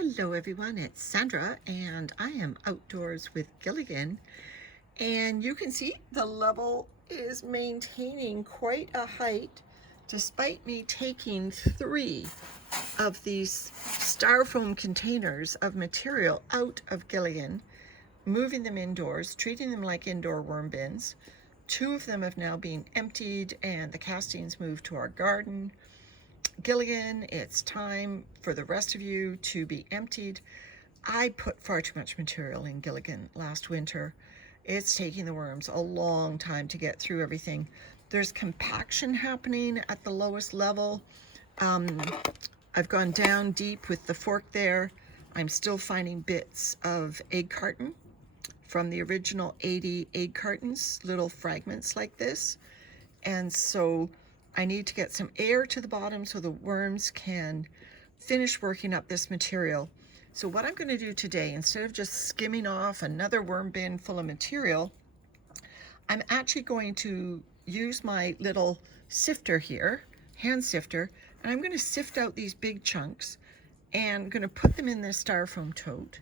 Hello everyone, it's Sandra and I am outdoors with Gilligan, and you can see the level is maintaining quite a height despite me taking 3 of these styrofoam containers of material out of Gilligan, moving them indoors, treating them like indoor worm bins. 2 of them have now been emptied and the castings moved to our garden. Gilligan, it's time for the rest of you to be emptied. I put far too much material in Gilligan last winter. It's taking the worms a long time to get through everything. There's compaction happening at the lowest level. I've gone down deep with the fork there. I'm still finding bits of egg carton from the original 80 egg cartons, little fragments like this. And so I need to get some air to the bottom so the worms can finish working up this material. So what I'm going to do today, instead of just skimming off another worm bin full of material, I'm actually going to use my little sifter here, hand sifter, and I'm going to sift out these big chunks and I'm going to put them in this styrofoam tote.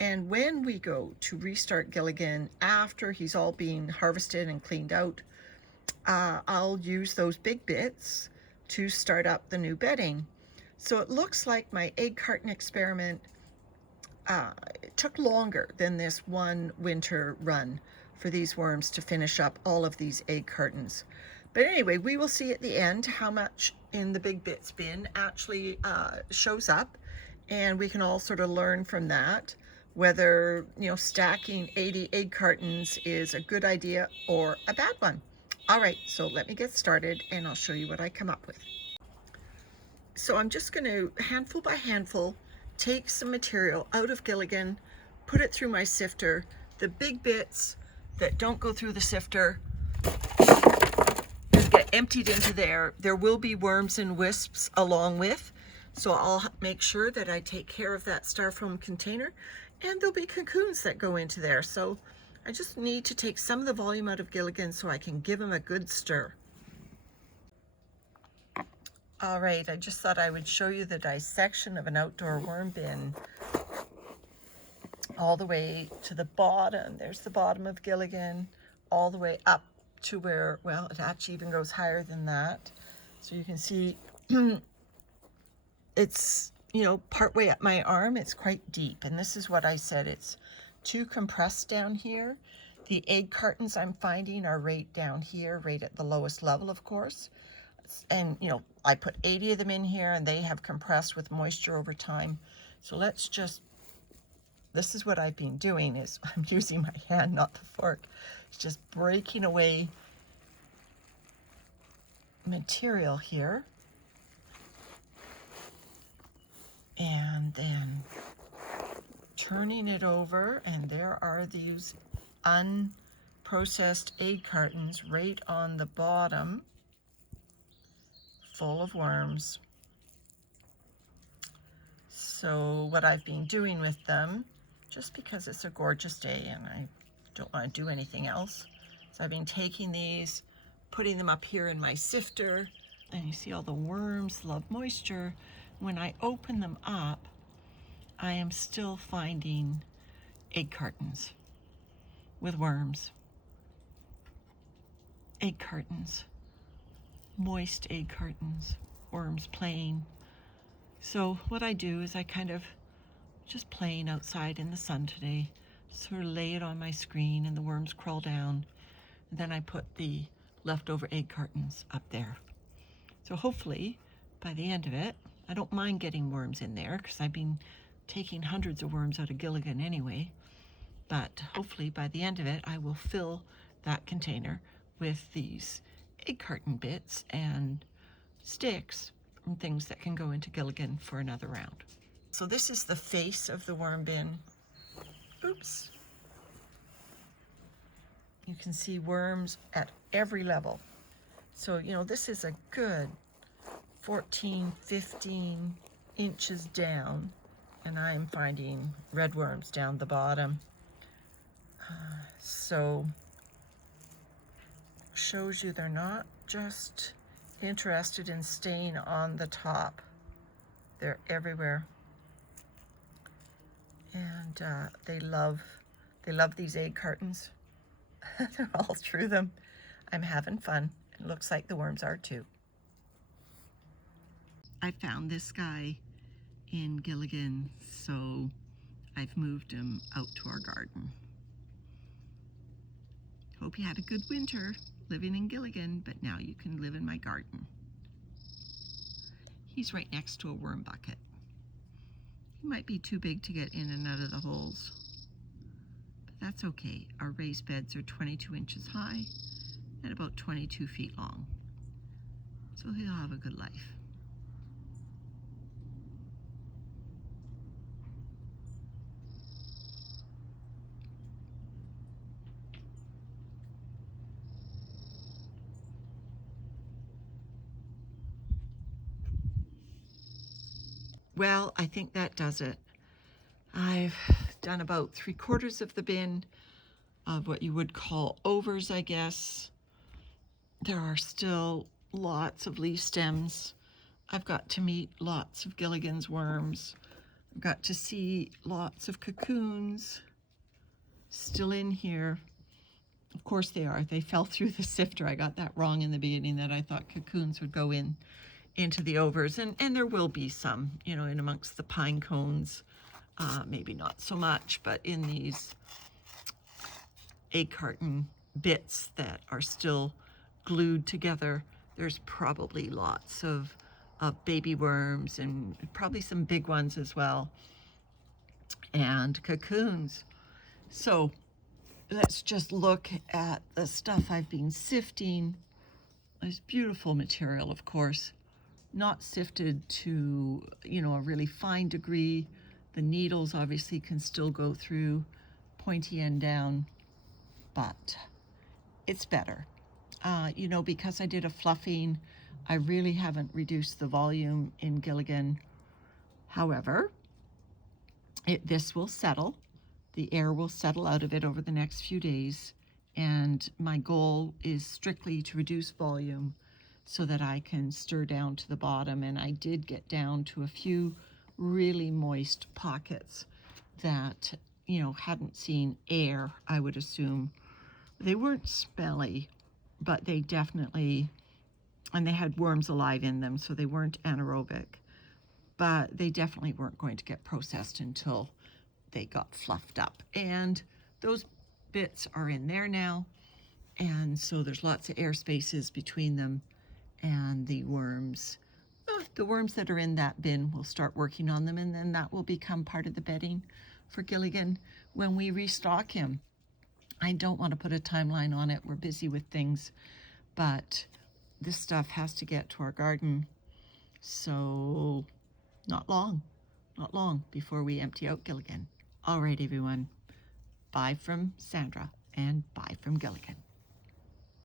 And when we go to restart Gilligan after he's all being harvested and cleaned out, I'll use those big bits to start up the new bedding. So it looks like my egg carton experiment it took longer than this one winter run for these worms to finish up all of these egg cartons. But anyway, we will see at the end how much in the big bits bin actually shows up, and we can all sort of learn from that whether, stacking 80 egg cartons is a good idea or a bad one. All right, so let me get started and I'll show you what I come up with. So I'm just going to, handful by handful, take some material out of Gilligan, put it through my sifter. The big bits that don't go through the sifter get emptied into there. There will be worms and wisps along with, so I'll make sure that I take care of that styrofoam container, and there'll be cocoons that go into there. So I just need to take some of the volume out of Gilligan so I can give them a good stir. All right, I just thought I would show you the dissection of an outdoor worm bin all the way to the bottom. There's the bottom of Gilligan, all the way up to where, well, it actually even goes higher than that. So you can see it's, partway up my arm, it's quite deep. And this is what I said, it's too compressed down here. The egg cartons I'm finding are right down here, right at the lowest level, of course. And, I put 80 of them in here and they have compressed with moisture over time. So let's just, this is what I've been doing, is I'm using my hand, not the fork. It's just breaking away material here. And then turning it over, and there are these unprocessed egg cartons right on the bottom, full of worms. So what I've been doing with them, just because it's a gorgeous day and I don't want to do anything else, so I've been taking these, putting them up here in my sifter, and you see all the worms love moisture. When I open them up, I am still finding egg cartons with worms. Egg cartons, moist egg cartons, worms playing. So what I do is I kind of just playing outside in the sun today, sort of lay it on my screen and the worms crawl down. And then I put the leftover egg cartons up there. So hopefully by the end of it, I don't mind getting worms in there because I've been taking hundreds of worms out of Gilligan anyway. But hopefully by the end of it, I will fill that container with these egg carton bits and sticks and things that can go into Gilligan for another round. So this is the face of the worm bin. Oops. You can see worms at every level. So, this is a good 14, 15 inches down, and I'm finding red worms down the bottom. So shows you they're not just interested in staying on the top. They're everywhere. and they love these egg cartons. They're all through them. I'm having fun. It looks like the worms are too. I found this guy in Gilligan, so I've moved him out to our garden. Hope you had a good winter living in Gilligan, but now you can live in my garden. He's right next to a worm bucket. He might be too big to get in and out of the holes, but that's okay. Our raised beds are 22 inches high and about 22 feet long, so he'll have a good life. Well, I think that does it. I've done about 3/4 of the bin of what you would call overs, I guess. There are still lots of leaf stems. I've got to meet lots of Gilligan's worms. I've got to see lots of cocoons still in here. Of course they are. They fell through the sifter. I got that wrong in the beginning, that I thought cocoons would go into the overs, and there will be some, you know, in amongst the pine cones. Maybe not so much, but in these egg carton bits that are still glued together, there's probably lots of baby worms, and probably some big ones as well, and cocoons. So let's just look at the stuff I've been sifting. It's beautiful material, of course, not sifted to, you know, a really fine degree. The needles obviously can still go through, pointy end down, but it's better. You know, because I did a fluffing, I really haven't reduced the volume in Gilligan. However, this will settle. The air will settle out of it over the next few days, and my goal is strictly to reduce volume so that I can stir down to the bottom. And I did get down to a few really moist pockets that, you know, hadn't seen air, I would assume. They weren't smelly, but they definitely, and they had worms alive in them, so they weren't anaerobic, but they definitely weren't going to get processed until they got fluffed up. And those bits are in there now, and so there's lots of air spaces between them and the worms. The worms that are in that bin, we'll start working on them, and then that will become part of the bedding for Gilligan when we restock him. I don't want to put a timeline on it. We're busy with things, but this stuff has to get to our garden, so not long before we empty out Gilligan. All right, everyone. Bye from Sandra, and bye from Gilligan.